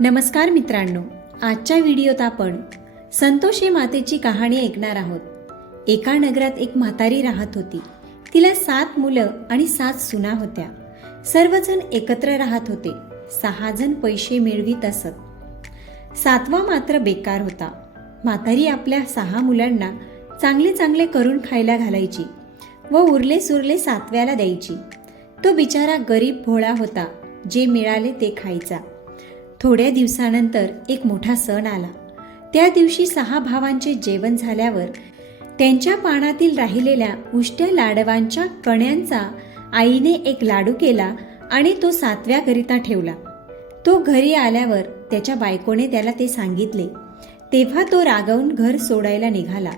नमस्कार मित्रांनो, आजच्या व्हिडिओत आपण संतोषी मातेची कहाणी ऐकणार आहोत. एका नगरात एक म्हातारी राहत होती. तिला 7 मुलं आणि 7 सुना होत्या. सर्वजण एकत्र राहत होते. 6 जण पैसे मिळवीत असत. 7वा मात्र बेकार होता. म्हातारी आपल्या 6 मुलांना चांगले चांगले करून खायला घालायची व उरले सुरले 7व्याला द्यायची. तो बिचारा गरीब भोळा होता. जे मिळाले ते खायचा. थोड्या दिवसानंतर एक मोठा सण आला. त्या दिवशी 6 भावांचे जेवण झाल्यावर त्यांच्या पानातील राहिलेल्या उष्ट्या लाडवांच्या कण्यांचा आईने एक लाडू केला आणि तो 7व्याकरिता ठेवला. तो घरी आल्यावर त्याच्या बायकोने त्याला ते सांगितले. तेव्हा तो रागावून घर सोडायला निघाला.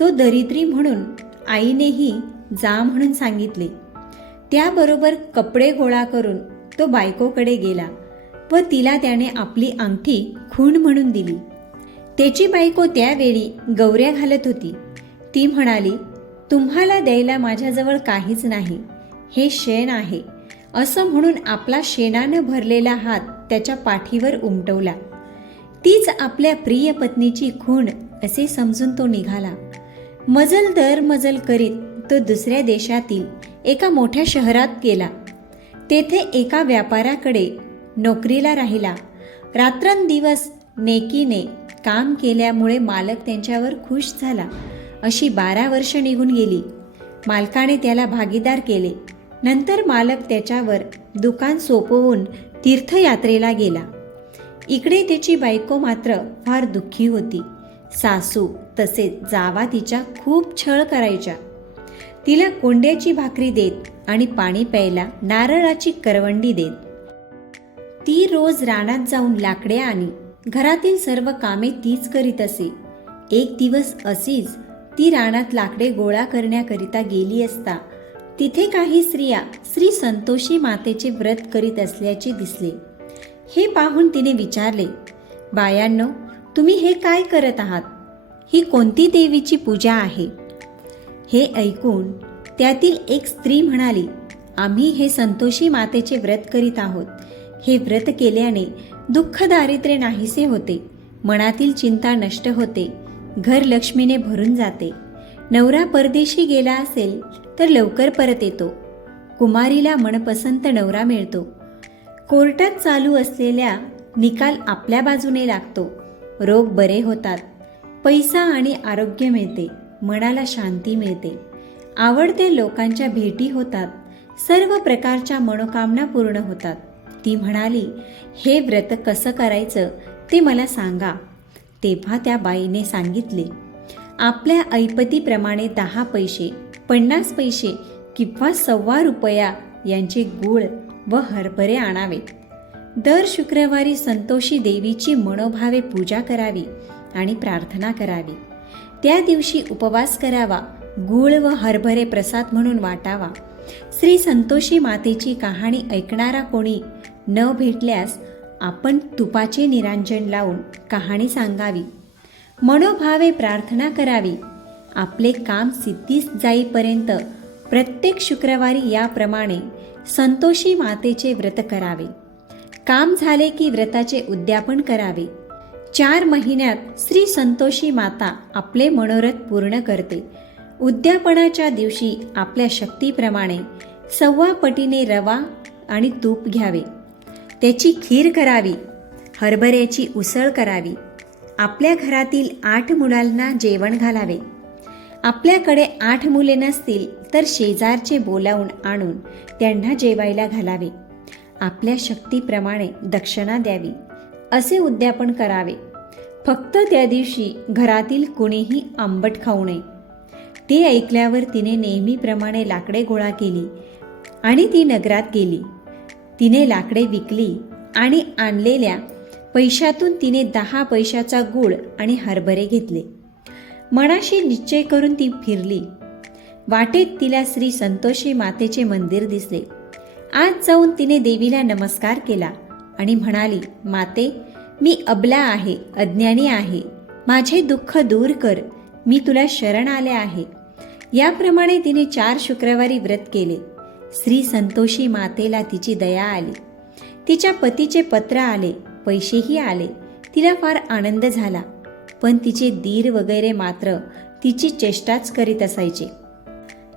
तो दरिद्री म्हणून आईनेही जा म्हणून सांगितले. त्याबरोबर कपडे गोळा करून तो बायकोकडे गेला व तिला त्याने आपली अंगठी खूण म्हणून दिली. त्याची बायको त्यावेळी गौऱ्या घालत होती. ती म्हणाली, तुम्हाला द्यायला माझ्याजवळ काहीच नाही, हे शेण आहे, असं म्हणून आपला शेणानं भरलेला हात त्याच्या पाठीवर उमटवला. तीच आपल्या प्रिय पत्नीची खूण असे समजून तो निघाला. मजल दर मजल करीत तो दुसऱ्या देशातील एका मोठ्या शहरात गेला. तेथे एका व्यापाऱ्याकडे नोकरीला राहिला. रात्रंदिवस नेकीने काम केल्यामुळे मालक त्यांच्यावर खुश झाला. अशी 12 वर्ष निघून गेली. मालकाने त्याला भागीदार केले. नंतर मालक त्याच्यावर दुकान सोपवून तीर्थयात्रेला गेला. इकडे त्याची बायको मात्र फार दुःखी होती. सासू तसेच जावा तिच्या खूप छळ करायच्या. तिला कोंड्याची भाकरी देत आणि पाणी प्यायला नारळाची करवंडी देत. ती रोज रानात जाऊन लाकडे आणि घरातील सर्व कामे तीच करीत असे. एक दिवस अशीच ती रानात लाकडे गोळा करण्याकरिता गेली असता तिथे काही स्त्रिया श्री संतोषी मातेचे व्रत करीत असल्याचे दिसले. हे पाहून तिने विचारले, बायांनो, तुम्ही हे काय करत आहात? ही कोणती देवीची पूजा आहे? हे ऐकून त्यातील एक स्त्री म्हणाली, आम्ही हे संतोषी मातेचे व्रत करीत आहोत. हे व्रत केल्याने दुःख दारिद्र्य नाहीसे होते, मनातील चिंता नष्ट होते, घर लक्ष्मीने भरून जाते. नवरा परदेशी गेला असेल तर लवकर परत येतो. कुमारीला मनपसंत नवरा मिळतो. कोर्टात चालू असलेल्या निकाल आपल्या बाजूने लागतो. रोग बरे होतात. पैसा आणि आरोग्य मिळते. मनाला शांती मिळते. आवडत्या लोकांच्या भेटी होतात. सर्व प्रकारच्या मनोकामना पूर्ण होतात. ती म्हणाली, हे व्रत कसं करायचं ते मला सांगा. तेव्हा त्या बाईने सांगितले, आपल्या ऐपतीप्रमाणे 10 पैसे, 50 पैसे किंवा ₹1.25 यांचे गूळ व हरभरे आणावे. दर शुक्रवारी संतोषी देवीची मनोभावे पूजा करावी आणि प्रार्थना करावी. त्या दिवशी उपवास करावा. गूळ व हरभरे प्रसाद म्हणून वाटावा. श्री संतोषी मातेची कहाणी ऐकणारा कोणी न भेटल्यास आपण तुपाचे निरांजन लावून कहाणी सांगावी. मनोभावे प्रार्थना करावी. आपले काम सिद्धीस जाईपर्यंत प्रत्येक शुक्रवारी याप्रमाणे संतोषी मातेचे व्रत करावे. काम झाले की व्रताचे उद्यापन करावे. 4 महिन्यात श्री संतोषी माता आपले मनोरथ पूर्ण करते. उद्यापनाच्या दिवशी आपल्या शक्तीप्रमाणे 1.25 पटीने रवा आणि तूप घ्यावे. त्याची खीर करावी. हरभऱ्याची उसळ करावी. आपल्या घरातील 8 मुलांना जेवण घालावे. आपल्याकडे 8 मुले नसतील तर शेजारचे बोलावून आणून त्यांना जेवायला घालावे. आपल्या शक्तीप्रमाणे दक्षिणा द्यावी. असे उद्यापन करावे. फक्त त्या दिवशी घरातील कुणीही आंबट खाऊ नये. ते ऐकल्यावर तिने नेहमीप्रमाणे लाकडे गोळा केली आणि ती नगरात गेली. तिने लाकडे विकली आणि आणलेल्या पैशातून तिने 10 पैशाचा गूळ आणि हरभरे घेतले. मनाशी निश्चय करून ती फिरली. वाटेत तिला श्री संतोषी मातेचे मंदिर दिसले. आज जाऊन तिने देवीला नमस्कार केला आणि म्हणाली, माते, मी अबला आहे, अज्ञानी आहे. माझे दुःख दूर कर. मी तुला शरण आले आहे. याप्रमाणे तिने 4 शुक्रवारी व्रत केले. श्री संतोषी मातेला तिची दया आली. तिच्या पतीचे पत्र आले. पैसेही आले. तिला फार आनंद झाला. पण तिचे दीर वगैरे मात्र तिची चेष्टाच करीत असायचे.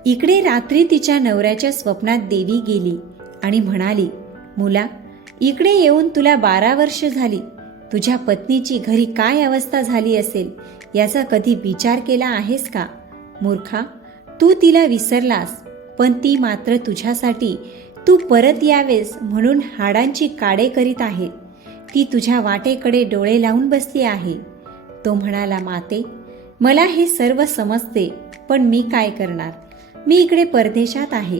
इकडे रात्री तिच्या नवऱ्याच्या स्वप्नात देवी गेली आणि म्हणाली, मुला, इकडे येऊन तुला 12 वर्ष झाली. तुझ्या पत्नीची घरी काय अवस्था झाली असेल याचा कधी विचार केला आहेस का? मूर्खा, तू तिला विसरलास, पण ती मात्र तुझ्यासाठी तू परत यावेस म्हणून हाडांची काडे करीत आहे. ती तुझ्या वाटेकडे डोळे लावून बसली आहे. तो म्हणाला, माते, मला हे सर्व समजते, पण मी काय करणार? मी इकडे परदेशात आहे.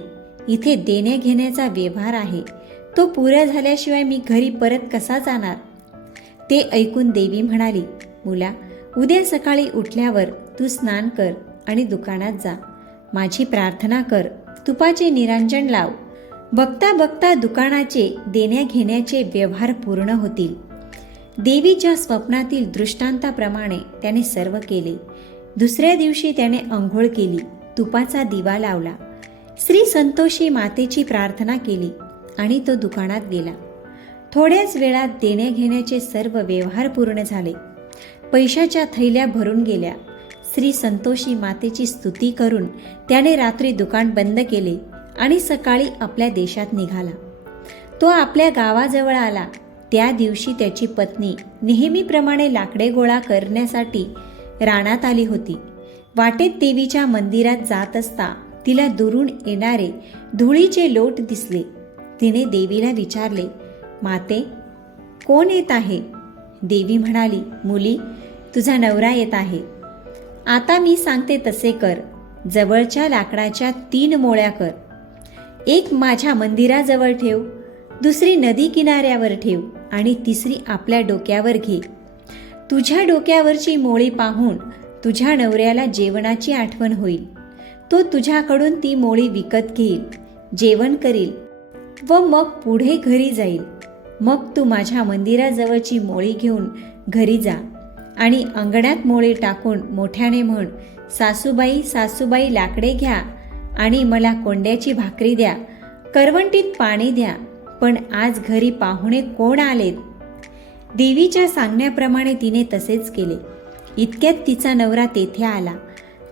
इथे देण्या घेण्याचा व्यवहार आहे. तो पुरा झाल्याशिवाय मी घरी परत कसा जाणार? ते ऐकून देवी म्हणाली, मुला, उद्या सकाळी उठल्यावर तू स्नान कर आणि दुकानात जा. माझी प्रार्थना कर, तुपाचे निरांजन लाव. बघता बघता दुकानाचे देण्या घेण्याचे व्यवहार पूर्ण होतील. देवीच्या स्वप्नातील दृष्टांताप्रमाणे त्याने सर्व केले. दुसऱ्या दिवशी त्याने अंघोळ केली, तुपाचा दिवा लावला, श्री संतोषी मातेची प्रार्थना केली आणि तो दुकानात गेला. थोड्याच वेळात देण्या घेण्याचे सर्व व्यवहार पूर्ण झाले. पैशाच्या थैल्या भरून गेल्या. श्री संतोषी मातेची स्तुती करून त्याने रात्री दुकान बंद केले आणि सकाळी आपल्या देशात निघाला. तो आपल्या गावाजवळ आला. त्या दिवशी त्याची पत्नी नेहमीप्रमाणे लाकडे गोळा करण्यासाठी रानात आली होती. वाटेत देवीच्या मंदिरात जात असता तिला दुरून येणारे धुळीचे लोट दिसले. तिने देवीला विचारले, माते, कोण येत आहे? देवी म्हणाली, मुली, तुझा नवरा येत आहे. आता मी सांगते तसे कर. जवळच्या लाकडाच्या 3 मोळ्या कर. एक माझ्या मंदिराजवळ ठेव, दुसरी नदी किनाऱ्यावर ठेव आणि तिसरी आपल्या डोक्यावर घे. तुझ्या डोक्यावरची मोळी पाहून तुझ्या नवऱ्याला जेवणाची आठवण होईल. तो तुझ्याकडून ती मोळी विकत घेईल, जेवण करील व मग पुढे घरी जाईल. मग तू माझ्या मंदिराजवळची मोळी घेऊन घरी जा आणि अंगणात मोळी टाकून मोठ्याने म्हण, सासूबाई, सासूबाई, लाकडे घ्या आणि मला कोंड्याची भाकरी द्या, करवंटीत पाणी द्या, पण आज घरी पाहुणे कोण आलेत? देवीच्या सांगण्याप्रमाणे तिने तसेच केले. इतक्यात तिचा नवरा तेथे आला.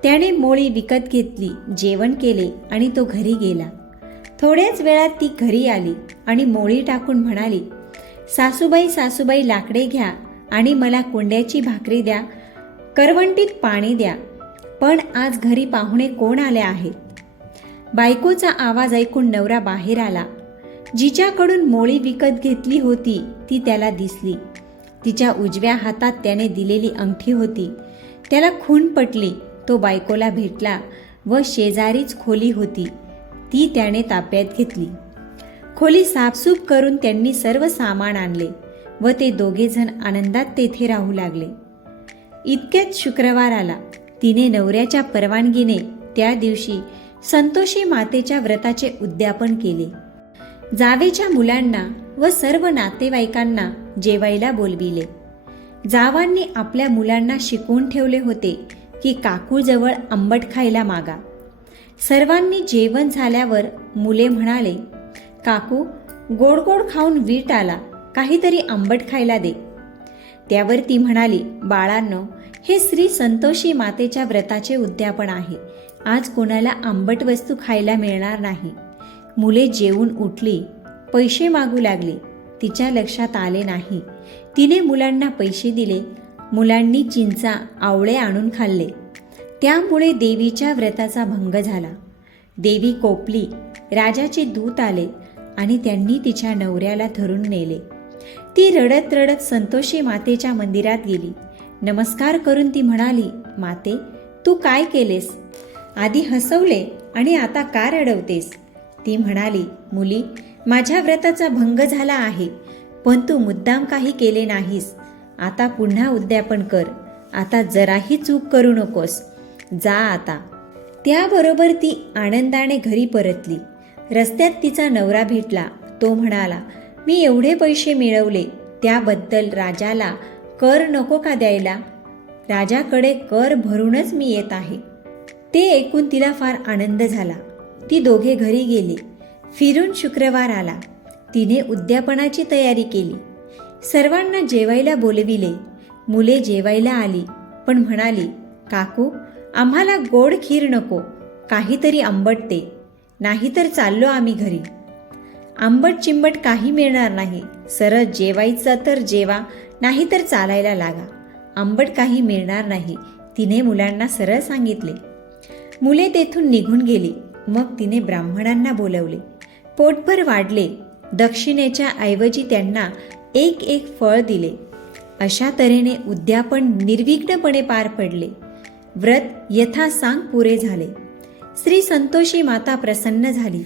त्याने मोळी विकत घेतली, जेवण केले आणि तो घरी गेला. थोड्याच वेळात ती घरी आली आणि मोळी टाकून म्हणाली, सासूबाई, सासूबाई, लाकडे घ्या आणि मला कोंड्याची भाकरी द्या, करवंटीत पाणी द्या, पण आज घरी पाहुणे कोण आले आहेत? बायकोचा आवाज ऐकून नवरा बाहेर आला. जिच्याकडून मोळी विकत घेतली होती ती त्याला दिसली. तिच्या उजव्या हातात त्याने दिलेली अंगठी होती. त्याला खून पटली. तो बायकोला भेटला व शेजारीच खोली होती, ती त्याने ताब्यात घेतली. खोली साफसूफ करून त्यांनी सर्व सामान आणले व ते दोघेजण आनंदात तेथे राहू लागले. इतक्यात शुक्रवार आला. तिने नवऱ्याच्या परवानगीने त्या दिवशी संतोषी मातेच्या व्रताचे उद्यापन केले. जावेच्या मुलांना व सर्व नातेवाईकांना जेवायला बोलविले. जावांनी आपल्या मुलांना शिकवून ठेवले होते की काकूजवळ आंबट खायला मागा. सर्वांनी जेवण झाल्यावर मुले म्हणाले, काकू, गोड गोड खाऊन वीट आला, काहीतरी आंबट खायला दे. त्यावर ती म्हणाली, बाळांनो, हे श्री संतोषी मातेच्या व्रताचे उद्यापन आहे. आज कोणाला आंबट वस्तू खायला मिळणार नाही. मुले जेवून उठली. पैसे मागू लागली. तिच्या लक्षात आले नाही. तिने मुलांना पैसे दिले. मुलांनी चिंचा, आवळे आणून खाल्ले. त्यामुळे देवीच्या व्रताचा भंग झाला. देवी कोपली. राजाचे दूत आले आणि त्यांनी तिच्या नवऱ्याला धरून नेले. ती रडत रडत संतोषी मातेच्या मंदिरात गेली. नमस्कार करून ती म्हणाली, माते, तू काय केलेस? आधी हसवले आणि आता का रडवतेस? ती म्हणाली, मुली, माझ्या व्रताचा भंग झाला आहे, पण तू मुद्दाम काही केले नाहीस. आता पुन्हा उद्यापन कर. आता जराही चूक करू नकोस. जा आता. त्याबरोबर ती आनंदाने घरी परतली. रस्त्यात तिचा नवरा भेटला. तो म्हणाला, मी एवढे पैसे मिळवले, त्याबद्दल राजाला कर नको का द्यायला? राजाकडे कर भरूनच मी येत आहे. ते ऐकून तिला फार आनंद झाला. ती दोघे घरी गेली. फिरून शुक्रवार आला. तिने उद्यापनाची तयारी केली. सर्वांना जेवायला बोलविले. मुले जेवायला आली, पण म्हणाली, काकू, आम्हाला गोड खीर नको, काहीतरी आंबट दे, नाहीतर चाललो आम्ही घरी. आंबट चिंबट काही मिळणार नाही, सरळ जेवायचं तर जेवा, नाहीतर चालायला लागा. आंबट काही मिळणार नाही, तिने मुलांना सरळ सांगितले. मुले तेथून निघून गेली. मग तिने ब्राह्मणांना बोलवले. पोटभर वाढले. दक्षिणेच्या ऐवजी त्यांना एक एक फळ दिले. अशा तऱ्हेने उद्यापन निर्विघ्नपणे पार पडले. व्रत यथासांग पुरे झाले. श्री संतोषी माता प्रसन्न झाली.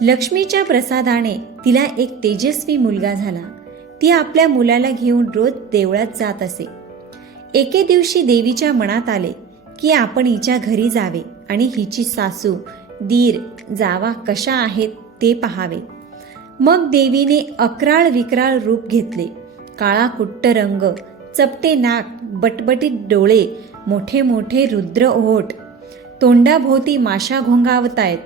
लक्ष्मीच्या प्रसादाने तिला एक तेजस्वी मुलगा झाला. ती आपल्या मुलाला घेऊन रोज देवळात जात असे. एके दिवशी देवीच्या मनात आले की आपण हिच्या घरी जावे आणि हिची सासू, दीर, जावा कशा आहेत ते पहावे. मग देवीने अक्राळ विक्राळ रूप घेतले. काळा कुट्ट रंग, चपटे नाक, बटबटीत डोळे, मोठे मोठे रुद्र ओठ, तोंडाभोवती माशा घोंगावतायत,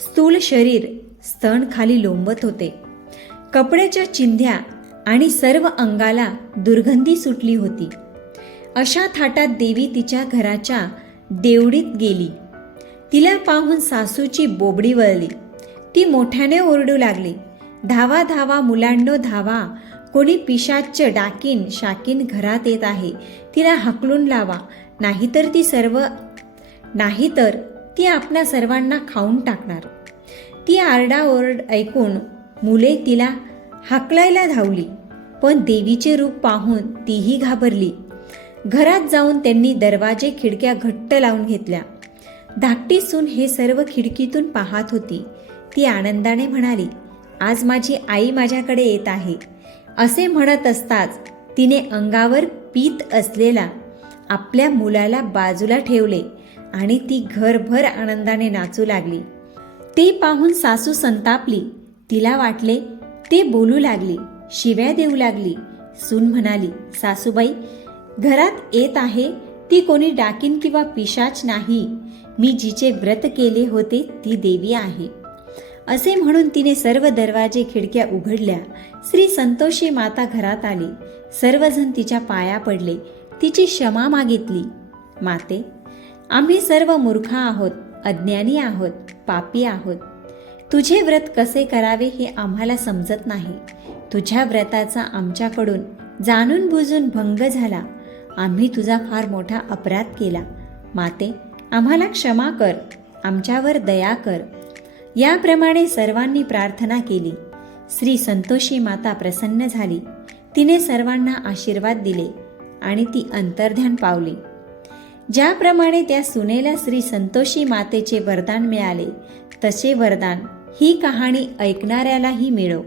स्थूल शरीर, स्तन खाली लोंबत होते. कपड्याच्या चिंध्या आणि सर्व अंगाला दुर्गंधी सुटली होती. अशा थाटात देवी तिच्या घराच्या देवडीत गेली. तिला पाहून सासूची बोबडी वळली. ती मोठ्याने ओरडू लागली, धावा धावा मुलांनो धावा, कोणी पिशाच्च डाकीन शाकीन घरात येत आहे, तिला हकलून लावा, नाहीतर ती आपणा सर्वांना खाऊन टाकणार. ती आरडाओरड ऐकून मुले तिला हाकलायला धावली, पण देवीचे रूप पाहून तीही घाबरली. घरात जाऊन त्यांनी दरवाजे खिडक्या घट्ट लावून घेतल्या. धाकटी सून हे सर्व खिडकीतून पाहत होती. ती आनंदाने म्हणाली, आज माझी आई माझ्याकडे येत आहे. असे म्हणत असताच तिने अंगावर पीत असलेला आपल्या मुलाला बाजूला ठेवले आणि ती घरभर आनंदाने नाचू लागली. ते पाहून सासू संतापली. तिला वाटले ते बोलू लागली, शिव्या देऊ लागली. सून म्हणाली, सासूबाई, घरात येत आहे ती कोणी डाकीन किंवा पिशाच नाही, मी जिचे व्रत केले होते ती देवी आहे. असे म्हणून तिने सर्व दरवाजे खिडक्या उघडल्या. श्री संतोषी माता घरात आली. सर्वजण तिच्या पाया पडले. तिची क्षमा मागितली. माते, आम्ही सर्व मूर्ख आहोत, अज्ञानी आहोत, पापी आहोत. तुझे व्रत कसे करावे हे आम्हाला समजत नाही. तुझ्या व्रताचा आमच्याकडून जाणून बुजून भंग झाला. आम्ही तुझा फार मोठा अपराध केला. माते, आम्हाला क्षमा कर, आमच्यावर दया कर. याप्रमाणे सर्वांनी प्रार्थना केली. श्री संतोषी माता प्रसन्न झाली. तिने सर्वांना आशीर्वाद दिले आणि ती अंतर्ध्यान पावली. ज्याप्रमाणे त्या सुनेला श्री संतोषी मातेचे वरदान मिळाले, तसे वरदान ही कहाणी ऐकणाऱ्यालाही मिळो.